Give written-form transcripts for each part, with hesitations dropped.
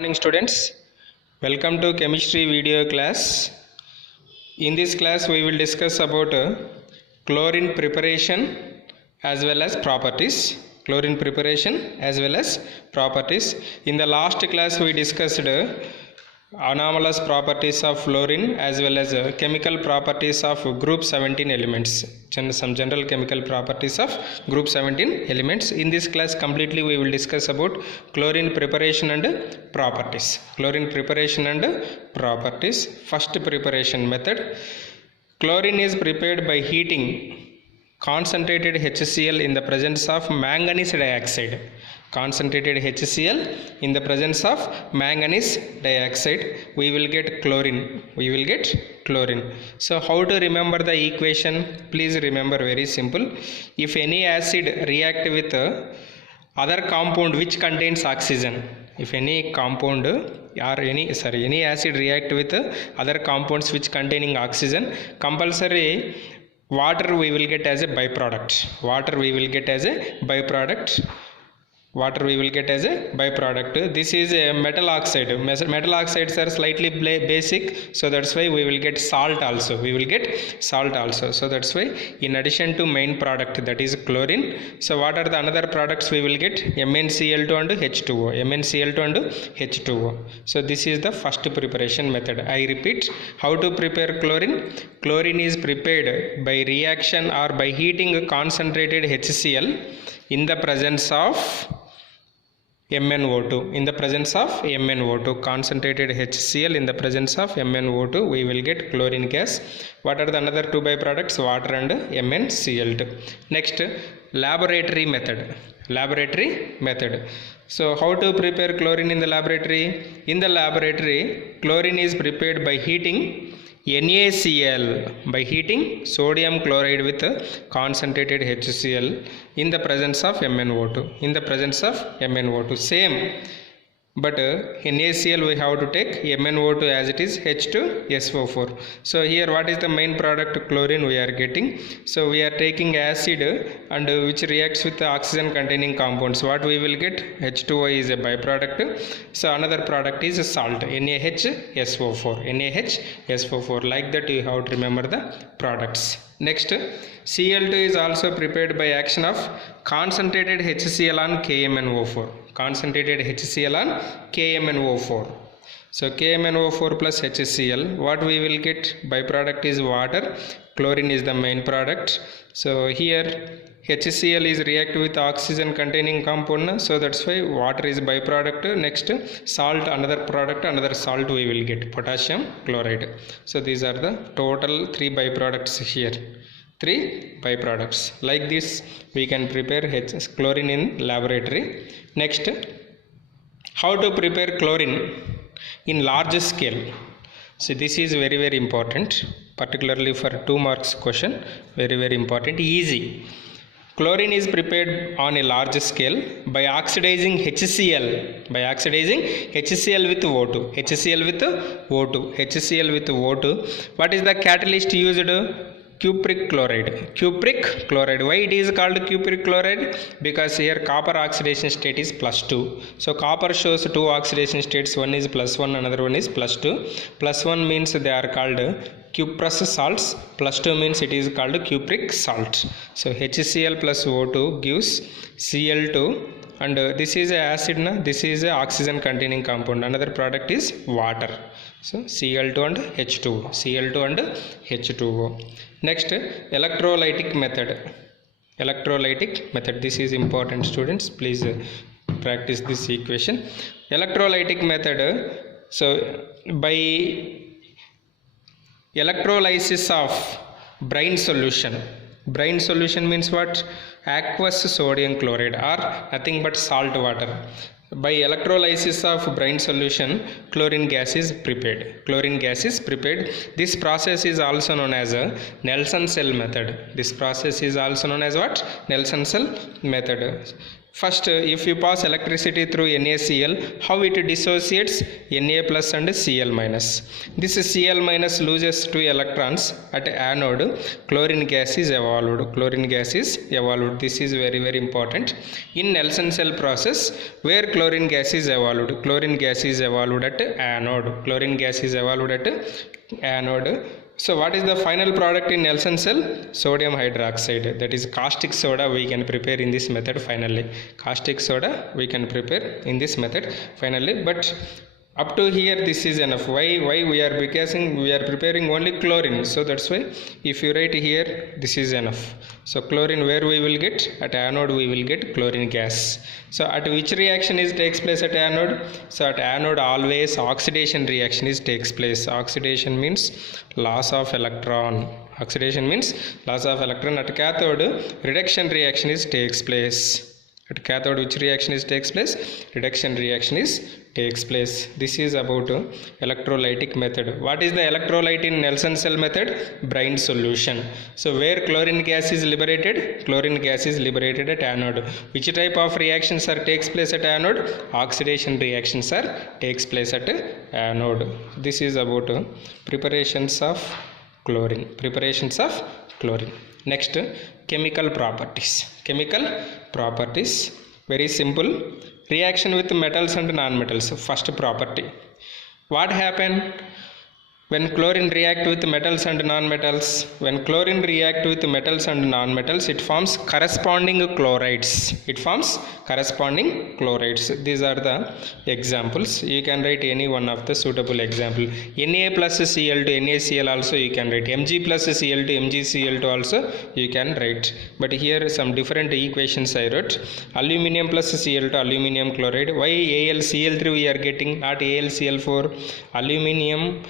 Morning students, welcome to chemistry video class. In this class we will discuss about chlorine preparation as well as properties. Chlorine preparation as well as properties. In the last class we discussed anomalous properties of fluorine as well as chemical properties of group 17 elements. Some general chemical properties of group 17 elements. In this class completely we will discuss about chlorine preparation and properties. Chlorine preparation and properties. First preparation method. Chlorine is prepared by heating concentrated HCl in the presence of manganese dioxide. Concentrated HCl in the presence of manganese dioxide, we will get chlorine. So how to remember the equation? Please remember, very simple. If any acid react with other compound which contains oxygen, if any compound or any acid react with other compounds which containing oxygen, compulsory water we will get as a byproduct. This is a metal oxide. Metal oxides are slightly basic, so that's why we will get salt also. So that's why in addition to main product, that is chlorine, so what are the another products we will get? MnCl2 and H2O. So this is the first preparation method. I repeat, how to prepare chlorine? Chlorine is prepared by reaction or by heating concentrated HCl in the presence of MnO2. Concentrated HCl in the presence of MnO2, we will get chlorine gas. What are the another two byproducts? Water and MnCl2. Next, laboratory method. So how to prepare chlorine in the laboratory? In the laboratory, chlorine is prepared by heating NaCl, by heating sodium chloride with concentrated HCl in the presence of MnO2. Same, but NaCl we have to take MnO2 as it is H2SO4. So here what is the main product? Chlorine we are getting. So we are taking acid and which reacts with the oxygen containing compounds. What we will get? H2O is a byproduct. So another product is salt, NaHSO4. Like that you have to remember the products. Next, Cl2 is also prepared by action of concentrated HCl on KMnO4. So KMnO4 plus HCl, what we will get? Byproduct is water. Chlorine is the main product. So here HCl is react with oxygen containing compound, so that's why water is byproduct. Next, salt, another product, another salt we will get, potassium chloride. So these are the total 3 byproducts here. 3 byproducts. Like this we can prepare chlorine in laboratory. Next, how to prepare chlorine in large scale. So this is very, very important, particularly for 2 marks question. Very important, easy. Chlorine is prepared on a large scale by oxidizing HCl with O2. What is the catalyst used? Cupric chloride. Why it is called cupric chloride? Because here copper oxidation state is +2. So copper shows 2 oxidation states. One is +1, another one is +2. +1 means they are called cuprous salts. +2 means it is called cupric salt. So HCl plus O2 gives Cl2, and this is acid, this is oxygen containing compound. Another product is water. So Cl2 and H2O. Next, electrolytic method. This is important, students. Please practice this equation. Electrolytic method. So by electrolysis of brine solution means what? Aqueous sodium chloride or nothing but salt water. By electrolysis of brine solution, chlorine gas is prepared. This process is also known as a Nelson cell method. This process is also known as what? Nelson cell method. First, if you pass electricity through NaCl, how it dissociates Na plus and Cl minus. This Cl minus loses 2 electrons at anode. Chlorine gas is evolved. Chlorine gas is evolved. This is very, very important. In Nelson cell process, where chlorine gas is evolved? Chlorine gas is evolved at anode. Chlorine gas is evolved at anode. So what is the final product in Nelson cell? Sodium hydroxide. That is caustic soda we can prepare in this method finally. Caustic soda we can prepare in this method finally. But up to here this is enough. Why we are preparing only chlorine. So that's why if you write here this is enough. So chlorine where we will get? At anode we will get chlorine gas. So at which reaction is takes place at anode? So at anode always oxidation reaction is takes place. Oxidation means loss of electron. Oxidation means loss of electron. At cathode reduction reaction is takes place. At cathode which reaction is takes place? Reduction reaction is takes place. This is about electrolytic method. What is the electrolyte in Nelson cell method? Brine solution. So where chlorine gas is liberated? Chlorine gas is liberated at anode. Which type of reactions are takes place at anode? Oxidation reactions are takes place at anode. This is about preparations of chlorine. Preparations of chlorine. Next, chemical properties. Chemical properties, very simple. Reaction with metals and non-metals. First property. What happened when chlorine react with metals and non-metals? When chlorine react with metals and non-metals, it forms corresponding chlorides. It forms corresponding chlorides. These are the examples. You can write any one of the suitable example. Na plus Cl to NaCl also you can write. Mg plus Cl to MgCl2 also you can write. But here some different equations I wrote. Aluminium plus Cl to aluminium chloride. Why AlCl3 we are getting, not AlCl4? Aluminium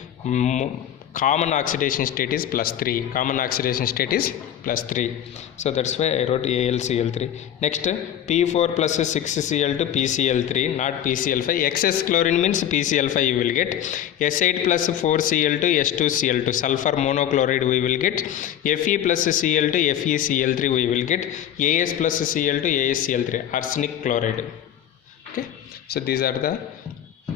common oxidation state is +3. Common oxidation state is +3. So that's why I wrote AlCl3. Next, P4 plus 6Cl to PCl3, not PCl5. Excess chlorine means PCl5 you will get. S8 plus 4Cl to S2Cl2, sulfur monochloride we will get. Fe plus Cl to FeCl3 we will get. As plus Cl to AsCl3, arsenic chloride. Okay. So these are the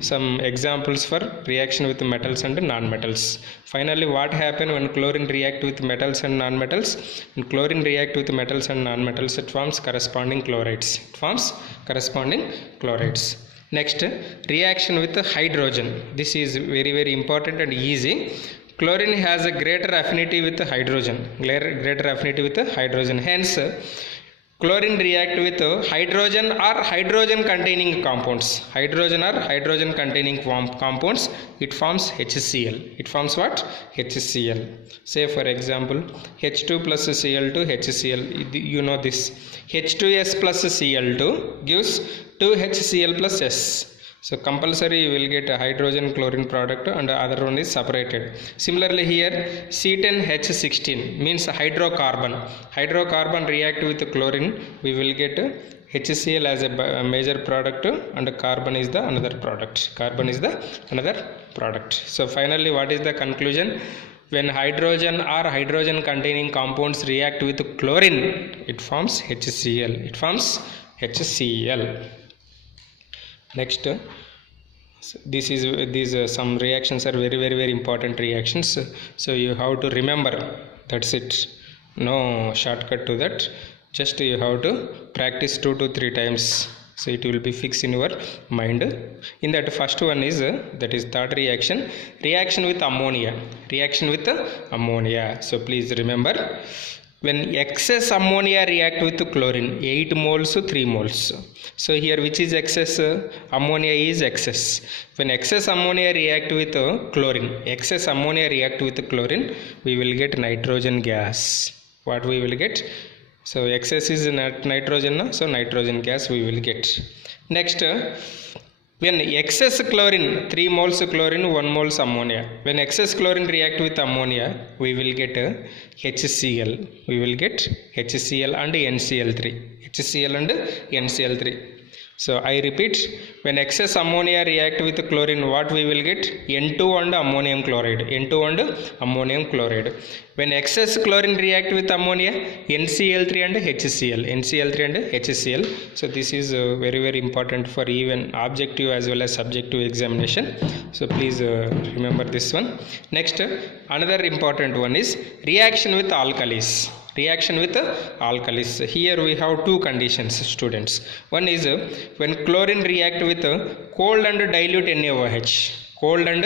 some examples for reaction with metals and non-metals. Finally, what happen when chlorine react with metals and non-metals? When chlorine react with metals and non-metals, it forms corresponding chlorides. It forms corresponding chlorides. Next, reaction with hydrogen. This is very, very important and easy. Chlorine has a greater affinity with hydrogen. Greater affinity with hydrogen. Hence, chlorine react with hydrogen or hydrogen containing compounds. Hydrogen or hydrogen containing compounds. It forms HCl. It forms what? HCl. Say for example, H2 plus Cl2 HCl. You know this. H2S plus Cl2 gives 2HCl plus S. So compulsory you will get a hydrogen chlorine product and the other one is separated. Similarly here C10H16 means hydrocarbon. Hydrocarbon react with chlorine, we will get HCl as a major product and carbon is the another product. Carbon is the another product. So finally what is the conclusion? When hydrogen or hydrogen containing compounds react with chlorine, it forms HCl. It forms HCl. Next, these some reactions are very, very, very important reactions. So you have to remember. That's it. No shortcut to that. Just you have to practice 2 to 3 times. So it will be fixed in your mind. In that first one is that is third reaction. Reaction with ammonia. Reaction with ammonia. So please remember. When excess ammonia react with chlorine, 8 moles to 3 moles. So here which is excess? Ammonia is excess. When excess ammonia react with chlorine, excess ammonia react with chlorine, we will get nitrogen gas. What we will get? So excess is nitrogen, so nitrogen gas we will get. Next, when excess chlorine, 3 moles chlorine, 1 moles ammonia. When excess chlorine react with ammonia, we will get HCl. We will get HCl and NCl3. HCl and NCl3. So I repeat, when excess ammonia react with chlorine, what we will get? N2 and ammonium chloride. N2 and ammonium chloride. When excess chlorine react with ammonia, NCl3 and HCl. NCl3 and HCl. So this is very important for even objective as well as subjective examination. So please remember this one. Next, another important one is reaction with alkalis. Reaction with alkalis. Here we have two conditions, students. One is when chlorine react with cold and dilute NaOH. Cold and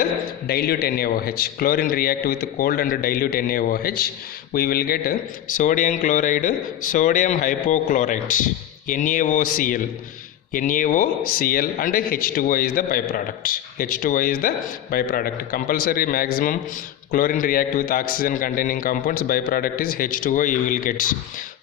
dilute NaOH. Chlorine react with cold and dilute NaOH. We will get sodium chloride, sodium hypochlorite, NaOCl. NaOCl and H2O is the byproduct. H2O is the byproduct. Compulsory maximum chlorine react with oxygen containing compounds, byproduct is H2O you will get.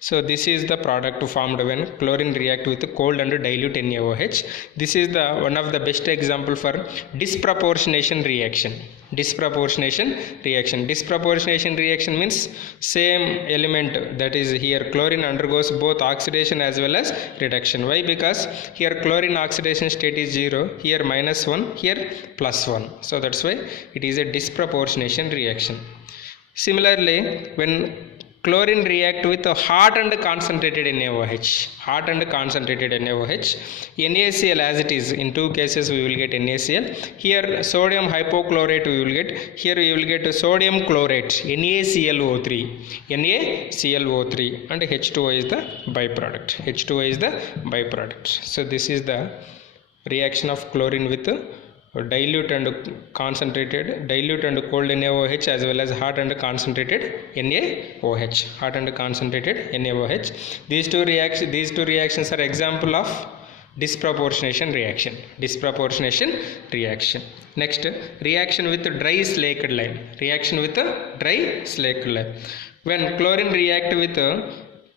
So this is the product formed when chlorine react with cold and dilute NaOH. This is the one of the best example for disproportionation reaction. Disproportionation reaction. Disproportionation reaction means same element, that is here chlorine undergoes both oxidation as well as reduction. Why? Because here chlorine oxidation state is 0, here -1, here +1. So that's why it is a disproportionation reaction. Similarly, when chlorine react with a hot and concentrated NaOH. Hot and concentrated NaOH. NaCl as it is. In two cases we will get NaCl. Here sodium hypochlorite we will get. Here we will get sodium chlorate. NaClO3. NaClO3 and H2O is the byproduct. H2O is the byproduct. So this is the reaction of chlorine with dilute and concentrated, dilute and cold NaOH as well as hot and concentrated NaOH. Hot and concentrated NaOH. These two reactions are example of disproportionation reaction. Disproportionation reaction. Next, reaction with dry slaked lime. Reaction with dry slaked lime. When chlorine react with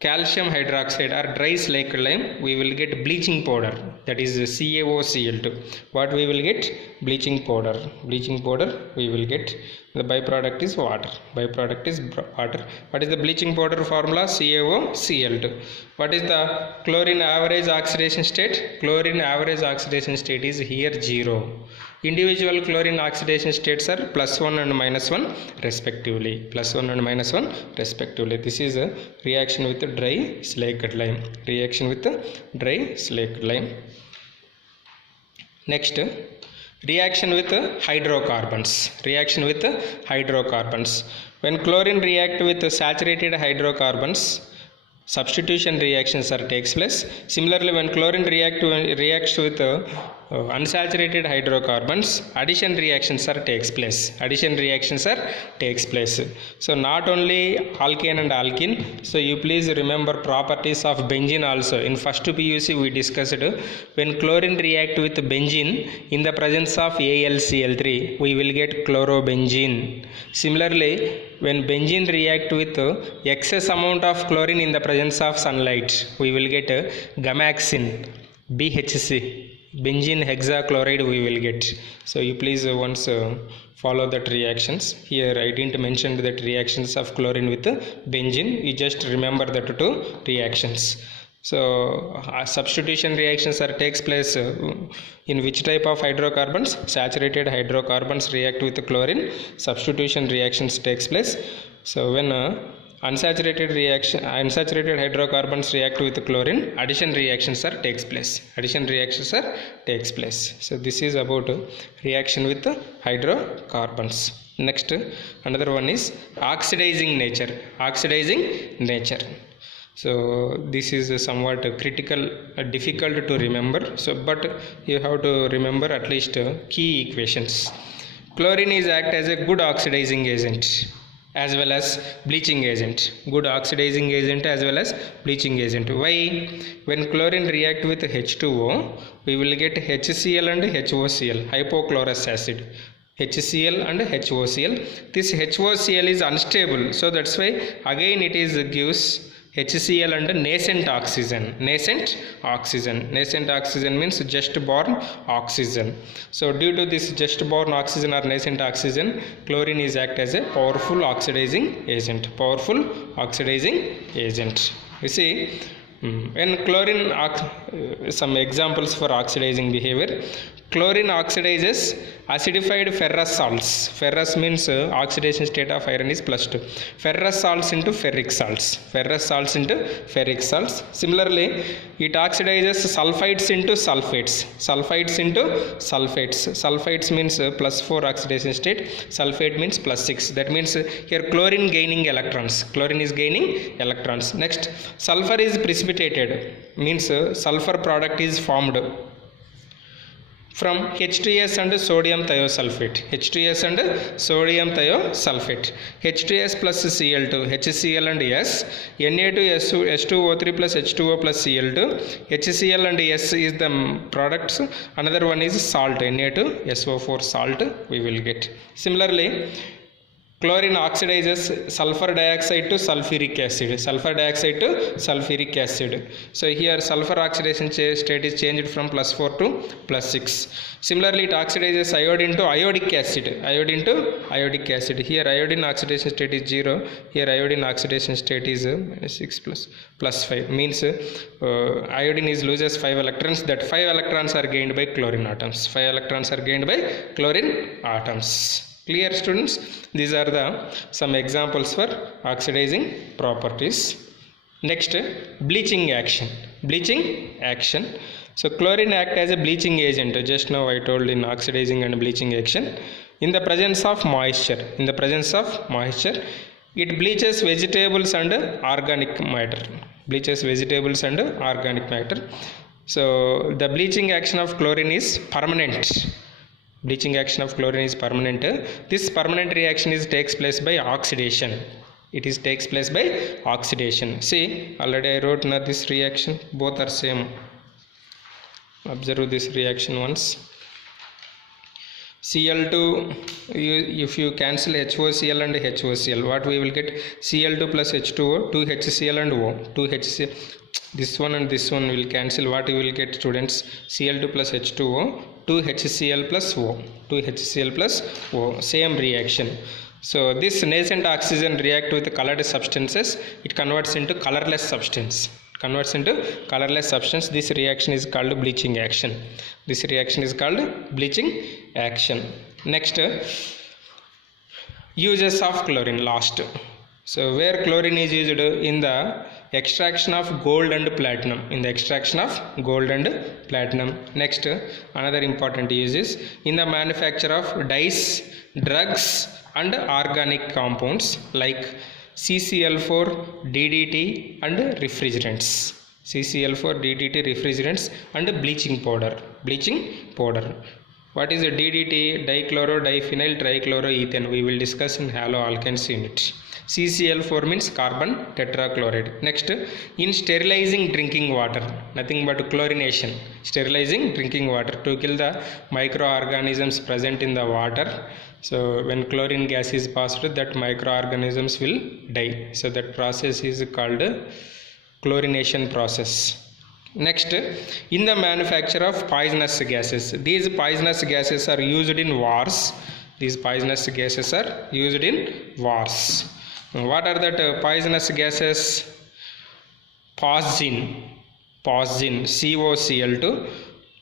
calcium hydroxide or dry slaked lime, we will get bleaching powder, that is CaOCl2. What we will get? Bleaching powder. Bleaching powder we will get. The byproduct is water. Byproduct is water. What is the bleaching powder formula? CaOCl2. What is the chlorine average oxidation state? Chlorine average oxidation state is here 0. Individual chlorine oxidation states are +1 and -1 respectively. +1 and -1 respectively. This is a reaction with dry slaked lime. Reaction with dry slaked lime. Next, reaction with hydrocarbons. Reaction with hydrocarbons. When chlorine react with saturated hydrocarbons, substitution reactions takes place. Similarly, when chlorine reacts with unsaturated hydrocarbons, addition reactions takes place. Addition reactions takes place. So not only alkane and alkene. So you please remember properties of benzene also. In first PUC we discussed when chlorine react with benzene in the presence of AlCl3, we will get chlorobenzene. Similarly, when benzene react with excess amount of chlorine in the presence of sunlight, we will get gamaxine, BHC, benzene hexachloride we will get. So you please once follow that reactions. Here I didn't mention that reactions of chlorine with benzene. You just remember that two reactions. So substitution reactions takes place in which type of hydrocarbons? Saturated hydrocarbons react with chlorine. Substitution reactions takes place. So when unsaturated hydrocarbons react with chlorine, addition reactions takes place. Addition reactions takes place. So this is about reaction with hydrocarbons. Next, another one is oxidizing nature. Oxidizing nature. So this is somewhat critical, difficult to remember. So but you have to remember at least key equations. Chlorine is act as a good oxidizing agent as well as bleaching agent. Good oxidizing agent as well as bleaching agent. Why? When chlorine react with H2O, we will get HCl and HOCl, hypochlorous acid. HCl and HOCl. This HOCl is unstable, so that's why again it is gives HCl and nascent oxygen. Nascent oxygen. Nascent oxygen means just born oxygen. So due to this just born oxygen or nascent oxygen, chlorine is act as a powerful oxidizing agent. Powerful oxidizing agent. You see, When chlorine, some examples for oxidizing behavior. Chlorine oxidizes acidified ferrous salts. Ferrous means oxidation state of iron is +2. Ferrous salts into ferric salts. Ferrous salts into ferric salts. Similarly, it oxidizes sulfides into sulfates. Sulfides into sulfates. Sulfides means +4 oxidation state. Sulfate means +6. That means here chlorine gaining electrons. Chlorine is gaining electrons. Next, sulfur is precipitated. Means sulfur product is formed from H2S and sodium thiosulfate. H2S and sodium thiosulfate. H2S plus Cl2, HCl and S. Na2 S2O3 plus H2O plus Cl2. HCl and S is the products. Another one is salt, Na2 SO4 salt we will get. Similarly, chlorine oxidizes sulfur dioxide to sulfuric acid. Sulfur dioxide to sulfuric acid. So here sulfur oxidation state is changed from +4 to +6. Similarly, it oxidizes iodine to iodic acid. Iodine to iodic acid. Here iodine oxidation state is 0. Here iodine oxidation state is -6 plus 5. Means iodine is loses 5 electrons. That 5 electrons are gained by chlorine atoms. 5 electrons are gained by chlorine atoms. Clear, students? These are some examples for oxidizing properties. Next, bleaching action. Bleaching action. So chlorine act as a bleaching agent. Just now I told in oxidizing and bleaching action. In the presence of moisture. In the presence of moisture, it bleaches vegetables and organic matter. Bleaches vegetables and organic matter. So the bleaching action of chlorine is permanent. Bleaching action of chlorine is permanent. This permanent reaction takes place by oxidation. It takes place by oxidation. See, already I wrote now this reaction. Both are same. Observe this reaction once. Cl2, if you cancel HOCl and HOCl, what we will get? Cl2 plus H2O, 2 HCl and O. 2 HCl. This one and this one will cancel. What you will get, students? Cl2 plus H2O, 2 HCl plus O. 2 HCl plus O. Same reaction. So this nascent oxygen react with colored substances. It converts into colorless substance. This reaction is called bleaching action. This reaction is called bleaching action. Next, uses of chlorine. Last. So where chlorine is used? In the extraction of gold and platinum. In the extraction of gold and platinum. Next, another important use is in the manufacture of dyes, drugs and organic compounds like CCl4, DDT and refrigerants. CCl4, DDT, refrigerants and bleaching powder. What is a DDT? Dichloro diphenyl trichloroethane. We will discuss in haloalkanes unit. CCl4 means carbon tetrachloride. Next, in sterilizing drinking water, nothing but chlorination. Sterilizing drinking water to kill the microorganisms present in the water. So when chlorine gas is passed, that microorganisms will die. So that process is called chlorination process. Next, in the manufacture of poisonous gases. These poisonous gases are used in wars. What are that poisonous gases? Poison, COCl2,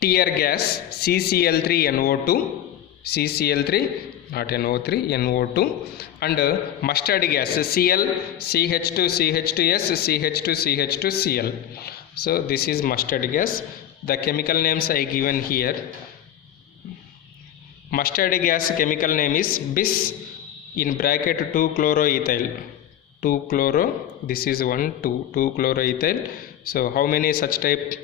tear gas, CCl3NO2, not NO3, NO2, and mustard gas, Cl, CH2, CH2S, CH2, CH2Cl. So this is mustard gas. The chemical names I given here. Mustard gas chemical name is bis, in bracket 2-chloroethyl. 2-chloro, this is 2-chloroethyl. So how many such type?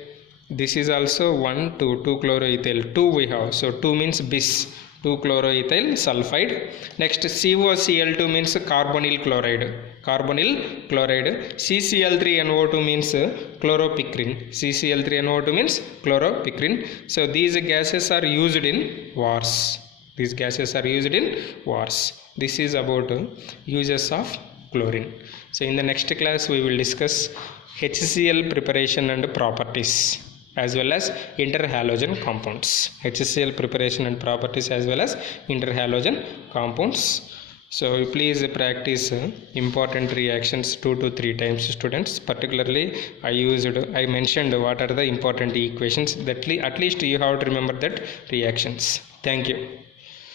This is also 2-chloroethyl. 2 we have. So 2 means bis, 2-chloroethyl sulfide. Next, COCl2 means carbonyl chloride. CCl3NO2 means chloropicrin. So these gases are used in wars. This is about uses of chlorine. So in the next class we will discuss HCl preparation and properties as well as interhalogen compounds. HCl preparation and properties as well as interhalogen compounds. So please practice important reactions 2 to 3 times, students. Particularly I mentioned what are the important equations that at least you have to remember that reactions. Thank you.